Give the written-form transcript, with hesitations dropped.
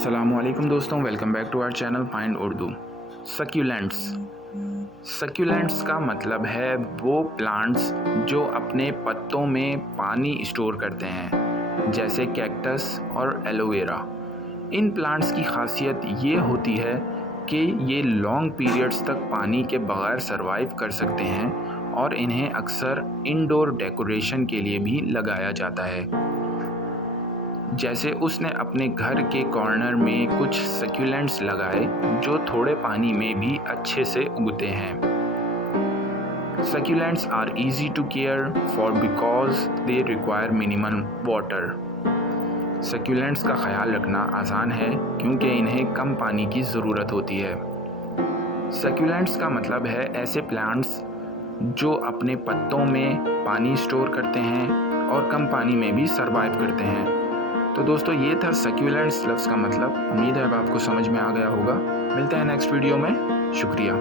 अस्सलामुअलैकुम दोस्तों, welcome back to our channel find Urdu. Succulents. Succulents का मतलब है वो प्लांट्स जो अपने पत्तों में पानी स्टोर करते हैं, जैसे कैक्टस और एलोवेरा। इन प्लांट्स की खासियत ये होती है कि ये लॉन्ग पीरियड्स तक पानी के बगैर सरवाइव कर सकते हैं और इन्हें अक्सर इंडोर डेकोरेशन के लिए भी लगाया जाता है। जैसे उसने अपने घर के कॉर्नर में कुछ सक्यूलेंट्स लगाए जो थोड़े पानी में भी अच्छे से उगते हैं। Succulents are easy to care for because they require minimum water. Succulents का ख्याल रखना आसान है क्योंकि इन्हें कम पानी की ज़रूरत होती है। सक्यूलेंट्स का मतलब है ऐसे प्लांट्स जो अपने पत्तों में पानी स्टोर करते हैं और कम पानी में भी सरवाइव करते हैं। तो दोस्तों, ये था सक्यूलेंट्स लफ्ज़ का मतलब। उम्मीद है अब आपको समझ में आ गया होगा। मिलते हैं नेक्स्ट वीडियो में। शुक्रिया।